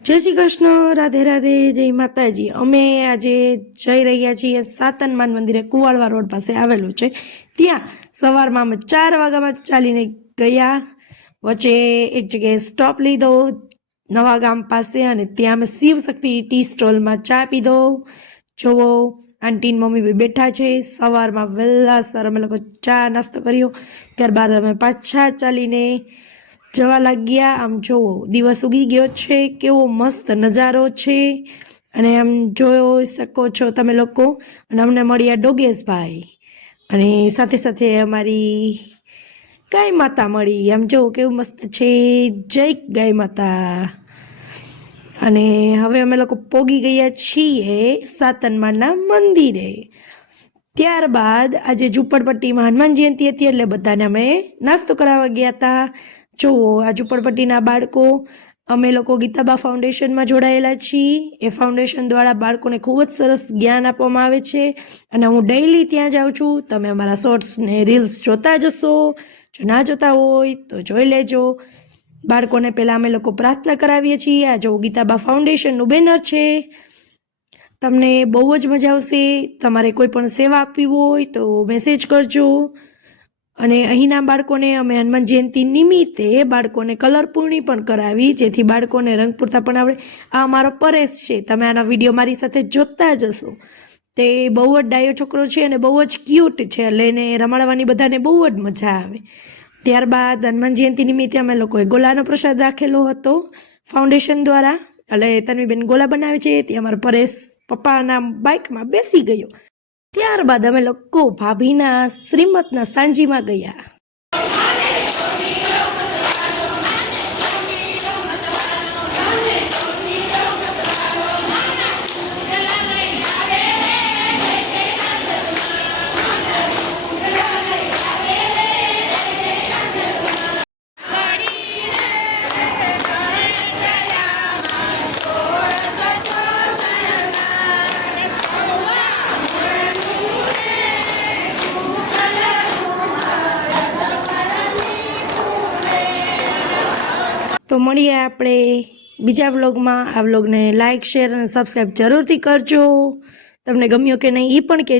जय श्री कृष्ण, राधे राधे, जय माताजी। अमे आज जई रह्या छीए सातनमान मंदिरे, कुवाड़वा रोड पासे आवेलुं छे। त्यां सवारमां अमे 4 वाग्यामां चालीने गया। वच्चे एक जग्याए स्टॉप लीधो नवा गाम पासे, अने त्यां अमे शिव शक्ति टी स्टॉल में चा पीधो। जोवो आंटी मम्मी बी बैठा छे। सवारमां वेलासर अमे लोको चा नास्तो कर्यो। त्यारबाद अमे पाछा चालीने जवा लाग्या। आम जोवो दिवस उगी गयो छे, केवो मस्त नजारो छे। अने आम जोई शको छो तमे लोको। अने अमने मळ्या डोगेश भाई, अने साथे साथे अमारी गाय माता मळी। आम जो केवुं मस्त छे। जय गाय माता। अने हवे अमे लोको पोगी गया छीए सातनमाना मंदिरे। त्यारबाद आज झूपड़पट्टी में हनुमान जयंती हती एटले बधाने अमे नास्तो करावा गया था। जो आ झूपड़पट्टीना बाळको अमे लोको गीताबा फाउंडेशन में जोड़ायेला छीए। ए फाउंडेशन द्वारा बाळकोने खूब ज सरस ज्ञान आपवामां आवे छे। अने हूँ डेली त्यां जाऊं छुं। तमे अमारा शॉर्ट्स ने रील्स जोता जशो। जो ना जोता होय तो जोई लेजो। बाळकोने पहेला अमे लोको प्रार्थना करावीए छीए। आ जो गीताबा फाउंडेशननुं बेनर छे। तमने बहु ज मजा आवशे। तमारे कोई पण सेवा आपवी होय तो मेसेज करजो। अने अहींना बाळकोने अमे हनुमान जयंती निमित्ते बाळकोने कलर पूर्णी पण करावी, जेथी बाळकोने रंग पूरता पण आवडे। आ अमारो परेश छे, तमे आना विडियो मारी साथे जोता ज हशो। ते बहु ज डायो छोकरो छे अने बहु ज क्यूट छे, એટલે એને રમાડવાની બધાને બહુ જ મજા આવે। ત્યારબાદ હનુમાન જયંતિ નિમિત્તે અમે લોકોએ ગોલાનો પ્રસાદ રાખેલો હતો ફાઉન્ડેશન દ્વારા। એટલે તન્વીબેન ગોલા બનાવે છે, તે અમારો પરેશ પપ્પાના બાઇકમાં બેસી ગયો। ત્યારબાદ અમે લોકો ભાભીના શ્રીમતના સાંજીમાં ગયા। तो મળીએ આપણે બીજા વ્લોગમાં। આ વ્લોગને લાઇક શેર અને સબસ્ક્રાઈબ જરૂરથી કરજો। તમને ગમ્યો કે નહીં એ પણ કહેજો।